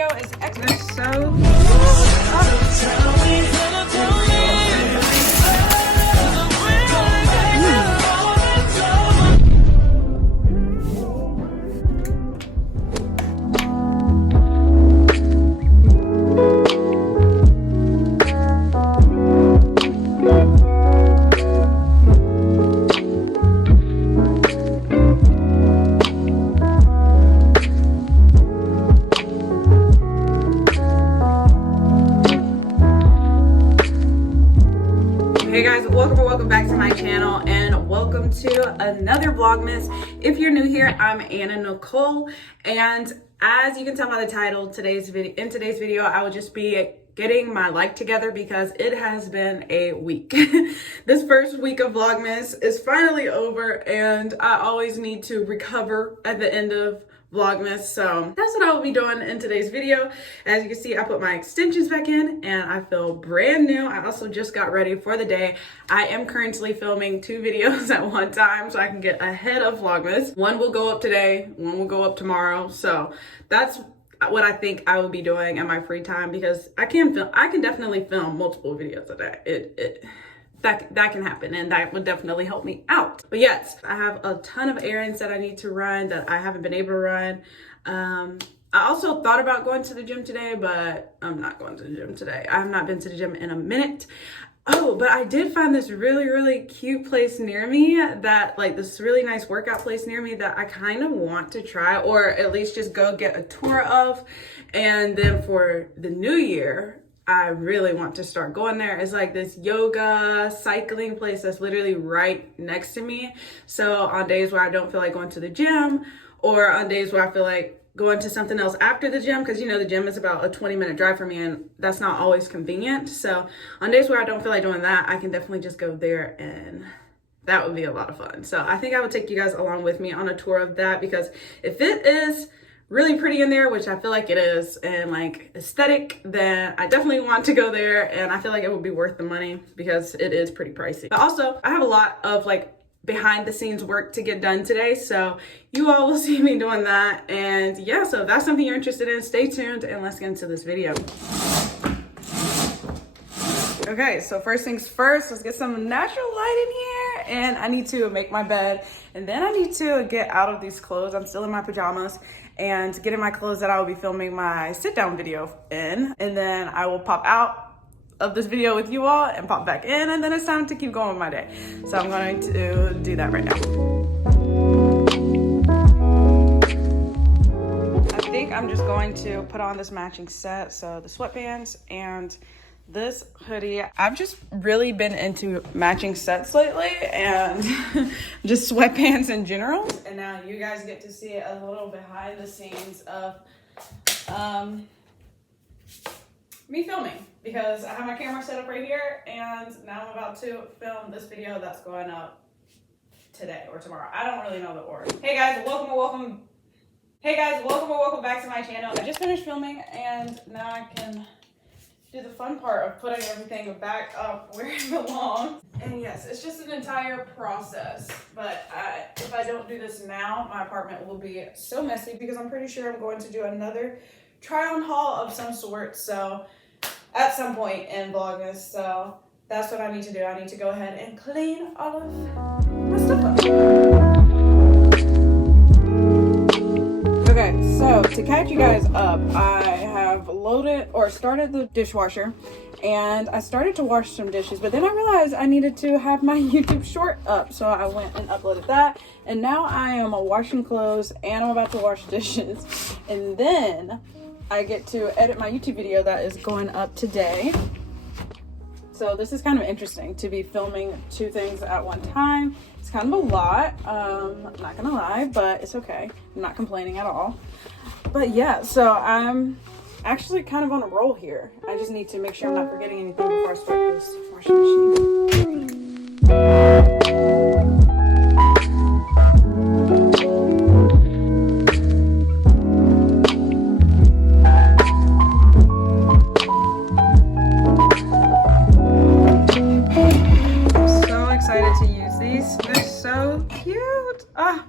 video is XOXO. Hey guys, welcome back to my channel and welcome to another Vlogmas. If you're new here, I'm Anna Nicole, and as you can tell by the title, in today's video I will just be getting my life together because it has been a week. This first week of Vlogmas is finally over and I always need to recover at the end of Vlogmas, so that's what I will be doing in today's video. As you can see, I put my extensions back in and I feel brand new. I also just got ready for the day. I am currently filming 2 videos at one time so I can get ahead of Vlogmas. One will go up today, one will go up tomorrow, so that's what I think I will be doing in my free time because I can definitely film multiple videos a day. That can happen and that would definitely help me out. But yes, I have a ton of errands that I need to run that I haven't been able to run. I also thought about going to the gym today, but I'm not going to the gym today. I have not been to the gym in a minute. Oh, but I did find this really cute place near me that this really nice workout place near me that I kind of want to try, or at least just go get a tour of. And then for the new year, I really want to start going there. It's like this yoga cycling place that's literally right next to me. So on days where I don't feel like going to the gym, or on days where I feel like going to something else after the gym, because you know the gym is about a 20-minute drive for me and that's not always convenient. So on days where I don't feel like doing that, I can definitely just go there and that would be a lot of fun. So I think I would take you guys along with me on a tour of that, because if it is really pretty in there, which I feel like it is, and like aesthetic, then I definitely want to go there, and I feel like it would be worth the money because it is pretty pricey. But also I have a lot of like behind the scenes work to get done today, so you all will see me doing that. And yeah, so if that's something you're interested in, stay tuned and let's get into this video. Okay, so first things first, let's get some natural light in here, and I need to make my bed, and then I need to get out of these clothes. I'm still in my pajamas, and get in my clothes that I will be filming my sit down video in, and then I will pop out of this video with you all and pop back in, and then it's time to keep going with my day. So I'm going to do that right now. I think I'm just going to put on this matching set, so the sweatpants and this hoodie. I've just really been into matching sets lately and just sweatpants in general. And now you guys get to see a little behind the scenes of me filming, because I have my camera set up right here and now I'm about to film this video that's going up today or tomorrow. I don't really know the order. Hey guys, welcome back to my channel. I just finished filming and now I can do the fun part of putting everything back up where it belongs. And yes, it's just an entire process, but if I don't do this now, my apartment will be so messy, because I'm pretty sure I'm going to do another try on haul of some sort, so at some point in Vlogmas. So that's what I need to do. I need to go ahead and clean all of my stuff up. Okay, so to catch you guys up, I have started the dishwasher, and I started to wash some dishes, but then I realized I needed to have my YouTube short up, so I went and uploaded that, and now I am washing clothes and I'm about to wash dishes, and then I get to edit my YouTube video that is going up today. So this is kind of interesting to be filming 2 things at one time. It's kind of a lot, I'm not gonna lie, but it's okay. I'm not complaining at all. But yeah, so I'm actually kind of on a roll here. I just need to make sure I'm not forgetting anything before I start this washing machine.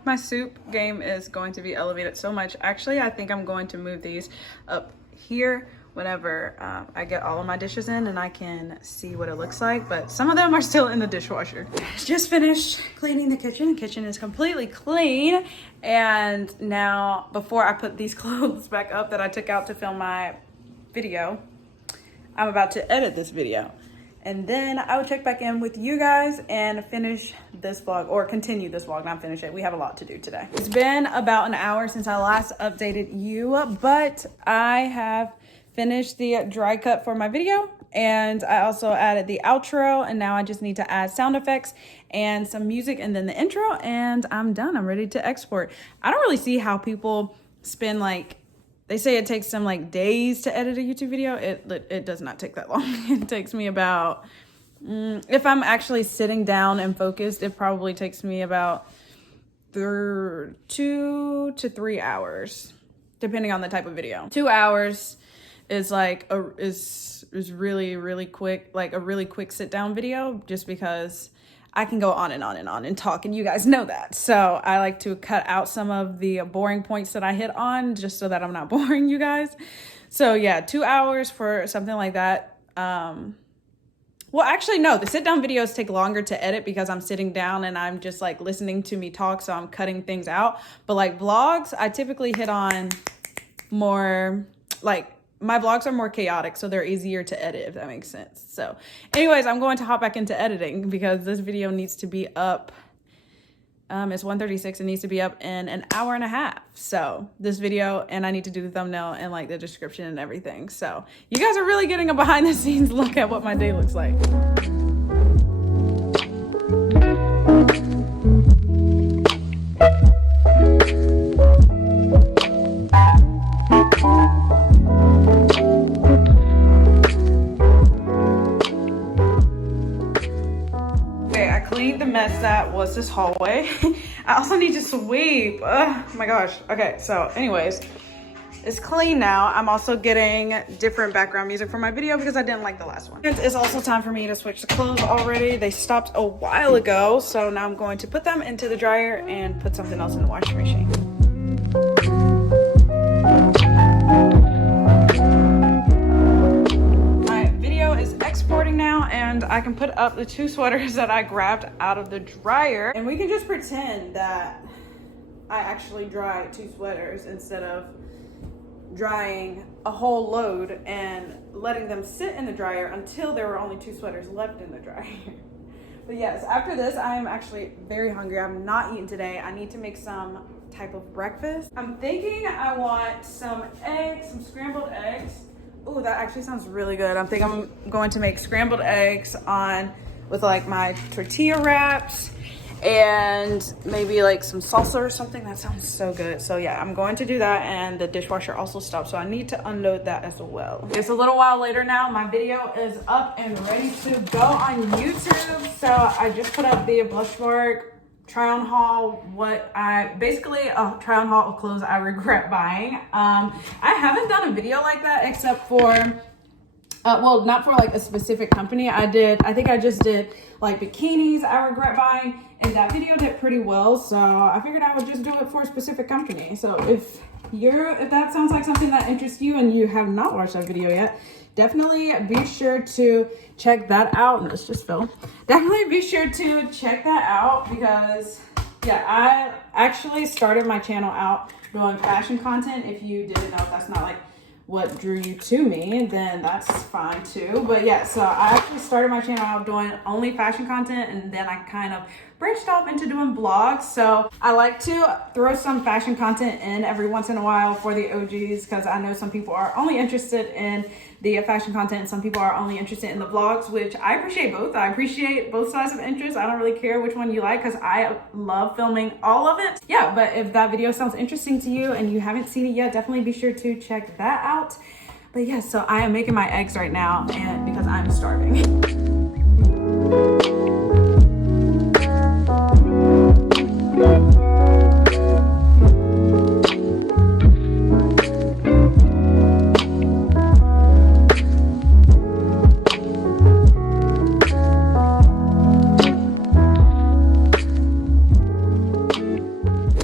My soup game is going to be elevated so much. Actually, I think I'm going to move these up here whenever I get all of my dishes in, and I can see what it looks like, but some of them are still in the dishwasher. Just finished cleaning the kitchen. The kitchen is completely clean, and now before I put these clothes back up that I took out to film my video, I'm about to edit this video, and then I will check back in with you guys and finish this vlog, or continue this vlog, not finish it. We have a lot to do today. It's been about an hour since I last updated you, but I have finished the dry cut for my video, and I also added the outro, and now I just need to add sound effects and some music and then the intro, and I'm done. I'm ready to export. I don't really see how people spend, like, they say it takes them like days to edit a YouTube video. It does not take that long. It takes me about, if I'm actually sitting down and focused, it probably takes me about 2 to 3 hours, depending on the type of video. 2 hours is like is really quick, like a really quick sit down video, just because I can go on and on and on and talk, and you guys know that. So I like to cut out some of the boring points that I hit on, just so that I'm not boring you guys. So yeah, 2 hours for something like that. Well, actually, no, the sit down videos take longer to edit because I'm sitting down and I'm just like listening to me talk, so I'm cutting things out. But like vlogs, I typically hit on more, like, my vlogs are more chaotic, so they're easier to edit, if that makes sense. So anyways, I'm going to hop back into editing because this video needs to be up. It's 1:36. It needs to be up in an hour and a half. So this video, and I need to do the thumbnail and like the description and everything. So you guys are really getting a behind the scenes look at what my day looks like. The mess that was this hallway. I also need to sweep. Oh my gosh. Okay, so anyways, it's clean now. I'm also getting different background music for my video because I didn't like the last one. It's also time for me to switch the clothes already. They stopped a while ago, so now I'm going to put them into the dryer and put something else in the washing machine. Exporting now, and I can put up the 2 sweaters that I grabbed out of the dryer, and we can just pretend that I actually dried 2 sweaters instead of drying a whole load and letting them sit in the dryer until there were only 2 sweaters left in the dryer. But yes, after this, I am actually very hungry. I'm not eating today. I need to make some type of breakfast. I'm thinking I want some eggs, some scrambled eggs. Oh, that actually sounds really good. I'm thinking I'm going to make scrambled eggs with like my tortilla wraps and maybe like some salsa or something. That sounds so good. So yeah, I'm going to do that, and the dishwasher also stopped, so I need to unload that as well. It's a little while later now. My video is up and ready to go on YouTube. So I just put up the Blushmark try on haul, basically a try on haul of clothes I regret buying. I haven't done a video like that except for, well, not for like a specific company. I think I just did like bikinis I regret buying, and that video did pretty well. So I figured I would just do it for a specific company. So if that sounds like something that interests you and you have not watched that video yet, definitely be sure to check that out. Let's just film. Definitely be sure to check that out because, yeah, I actually started my channel out doing fashion content. If you didn't know, if that's not like what drew you to me, then that's fine too. But yeah, so I actually started my channel out doing only fashion content, and then I kind of branched off into doing vlogs. So I like to throw some fashion content in every once in a while for the OGs, because I know some people are only interested in the fashion content and some people are only interested in the vlogs, which I appreciate both. I appreciate both sides of interest. I don't really care which one you like because I love filming all of it. Yeah, but if that video sounds interesting to you and you haven't seen it yet, definitely be sure to check that out. But yeah, so I am making my eggs right now, and because I'm starving.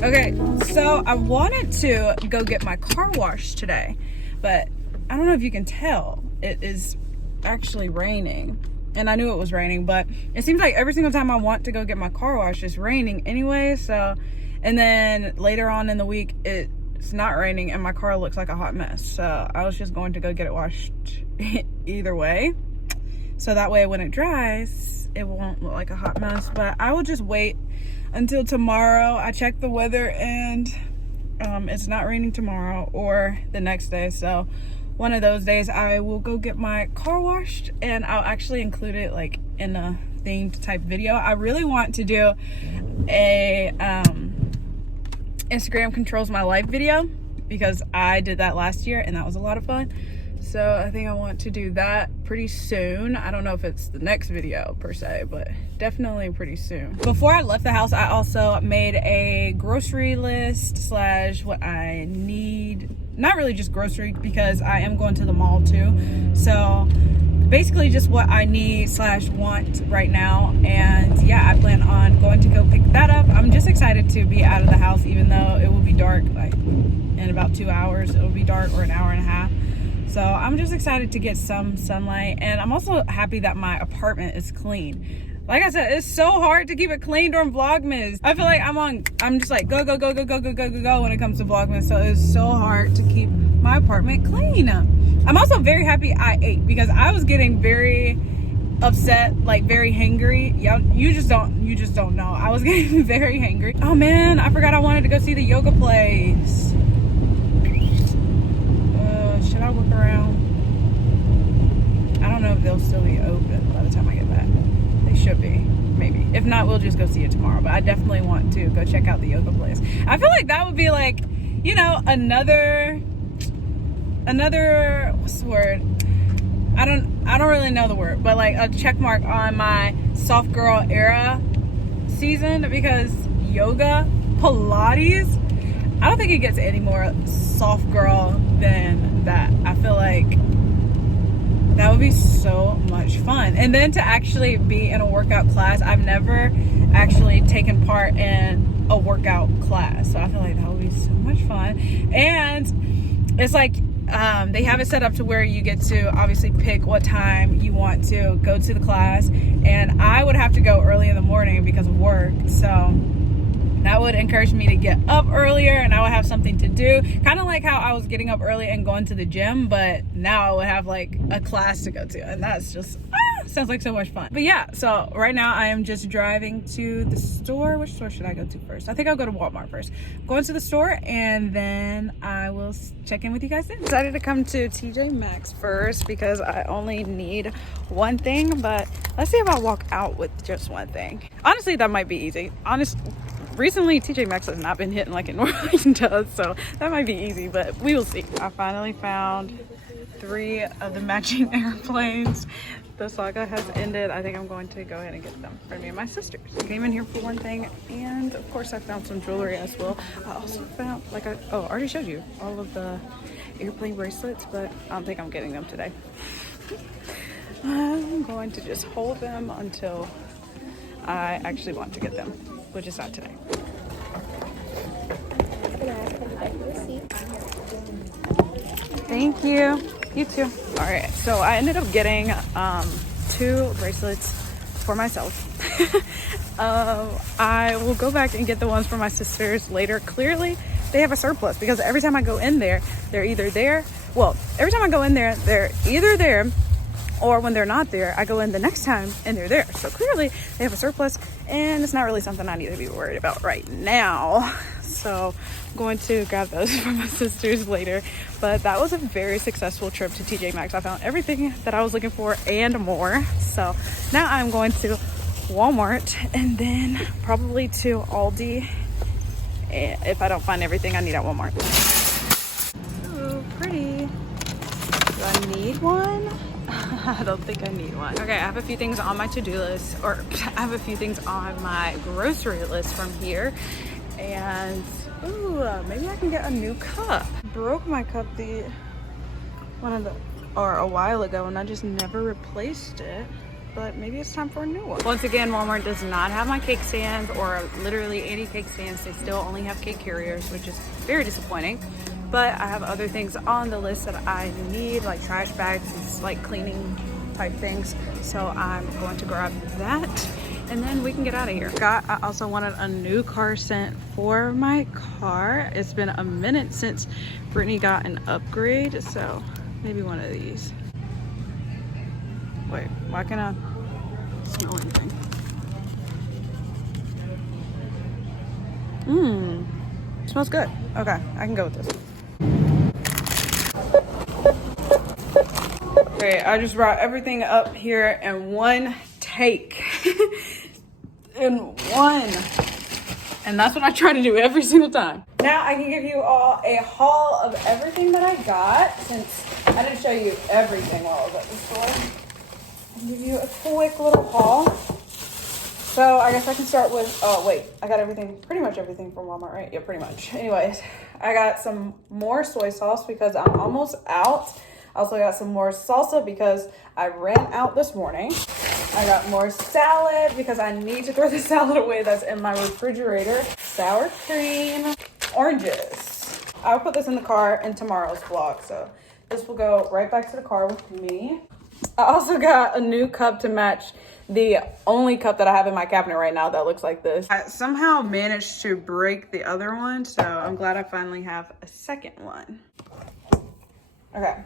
Okay, so I wanted to go get my car washed today, but I don't know if you can tell, it is actually raining. And I knew it was raining, but it seems like every single time I want to go get my car washed, it's raining anyway. So, and then later on in the week, it's not raining and my car looks like a hot mess. So I was just going to go get it washed either way. So that way when it dries, it won't look like a hot mess. But I will just wait until tomorrow. I checked the weather and it's not raining tomorrow or the next day. So one of those days I will go get my car washed, and I'll actually include it like in a themed type video. I really want to do a Instagram controls my life video because I did that last year and that was a lot of fun. So I think I want to do that pretty soon. I don't know if it's the next video per se, but definitely pretty soon. Before I left the house, I also made a grocery list slash what I need. Not really just grocery because I am going to the mall too. So basically just what I need slash want right now. And yeah, I plan on going to go pick that up. I'm just excited to be out of the house, even though it will be dark like in about 2 hours. It will be dark, or an hour and a half. So I'm just excited to get some sunlight. And I'm also happy that my apartment is clean. Like I said, it's so hard to keep it clean during Vlogmas. I feel like I'm just like go when it comes to Vlogmas. So it's so hard to keep my apartment clean. I'm also very happy I ate because I was getting very upset, like very hangry. Yeah, you just don't know. I was getting very hangry. Oh man, I forgot I wanted to go see the yoga place. Should I look around? I don't know if they'll still be open by the time I get back. They should be, maybe. If not, we'll just go see it tomorrow. But I definitely want to go check out the yoga place. I feel like that would be like, you know, another what's the word? I don't really know the word, but like a check mark on my soft girl era season, because yoga, Pilates, I don't think it gets any more soft girl than that. I feel like that would be so much fun. And then to actually be in a workout class. I've never actually taken part in a workout class. So I feel like that would be so much fun. And it's like, they have it set up to where you get to obviously pick what time you want to go to the class. And I would have to go early in the morning because of work. So that would encourage me to get up earlier and I would have something to do. Kind of like how I was getting up early and going to the gym, but now I would have like a class to go to, and that's just, sounds like so much fun. But yeah, so right now I am just driving to the store. Which store should I go to first? I think I'll go to Walmart first. Going to the store and then I will check in with you guys then. Decided to come to TJ Maxx first because I only need one thing, but let's see if I walk out with just one thing. Honestly, that might be easy. Recently, TJ Maxx has not been hitting like it normally does, so that might be easy, but we will see. I finally found 3 of the matching airplanes. The saga has ended. I think I'm going to go ahead and get them for me and my sisters. I came in here for one thing, and of course I found some jewelry as well. I also found, like I already showed you all of the airplane bracelets, but I don't think I'm getting them today. I'm going to just hold them until I actually want to get them, which is not today. Thank you. You too. All right, so I ended up getting 2 bracelets for myself. I will go back and get the ones for my sisters later. Clearly, they have a surplus because every time I go in there, they're either there. Well, every time I go in there, they're either there, or when they're not there, I go in the next time and they're there. So clearly they have a surplus and it's not really something I need to be worried about right now. So I'm going to grab those for my sisters later. But that was a very successful trip to TJ Maxx. I found everything that I was looking for and more. So now I'm going to Walmart and then probably to Aldi if I don't find everything I need at Walmart. Ooh, pretty. Do I need one? I don't think I need one. Okay, I have a few things on my to-do list, or I have a few things on my grocery list from here. And ooh, maybe I can get a new cup. Broke my cup a while ago and I just never replaced it. But maybe it's time for a new one. Once again, Walmart does not have my cake stands or literally any cake stands. They still only have cake carriers, which is very disappointing. but I have other things on the list that I need, like trash bags and like cleaning type things. So I'm going to grab that and then we can get out of here. I also wanted a new car scent for my car. It's been a minute since Brittany got an upgrade, so maybe one of these. Wait, why can't I smell anything? Smells good. Okay, I can go with this. Okay, I just brought everything up here in one take. In one. And that's what I try to do every single time. Now I can give you all a haul of everything that I got, since I didn't show you everything while I was at the store. I'll give you a quick little haul. So I guess I can start with, oh wait, I got everything, pretty much everything from Walmart, right? Yeah, pretty much. Anyways, I got some more soy sauce because I'm almost out. I also got some more salsa because I ran out this morning. I got more salad because I need to throw the salad away that's in my refrigerator. Sour cream, oranges. I'll put this in the car in tomorrow's vlog, so this will go right back to the car with me. I also got a new cup to match the only cup that I have in my cabinet right now that looks like this. I somehow managed to break the other one, so I'm glad I finally have a second one. Okay,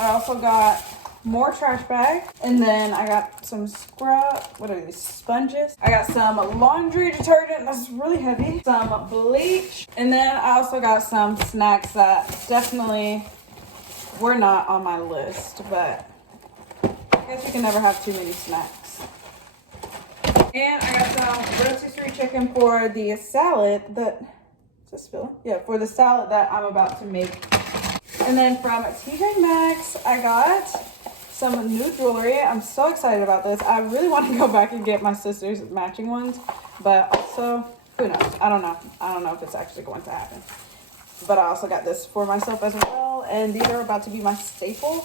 I also got more trash bags, and then I got some what are these, sponges? I got some laundry detergent, that's really heavy, some bleach, and then I also got some snacks that definitely were not on my list, but I guess you can never have too many snacks. And I got some rotisserie chicken for the salad that, is this spilling? Yeah, for the salad that I'm about to make. And then from TJ Maxx, I got some new jewelry. I'm so excited about this. I really want to go back and get my sister's matching ones, but also, who knows? I don't know. I don't know if it's actually going to happen. But I also got this for myself as well, and these are about to be my staple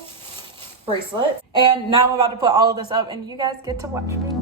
bracelets. And now I'm about to put all of this up, and you guys get to watch me do it.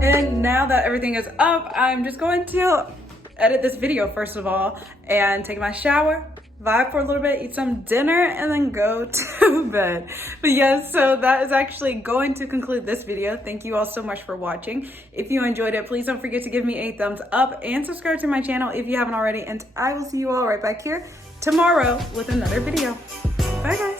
And now that everything is up, I'm just going to edit this video first of all and take my shower, vibe for a little bit, eat some dinner, and then go to bed. But yes, so that is actually going to conclude this video. Thank you all so much for watching. If you enjoyed it, please don't forget to give me a thumbs up and subscribe to my channel if you haven't already, and I will see you all right back here tomorrow with another video. Bye guys.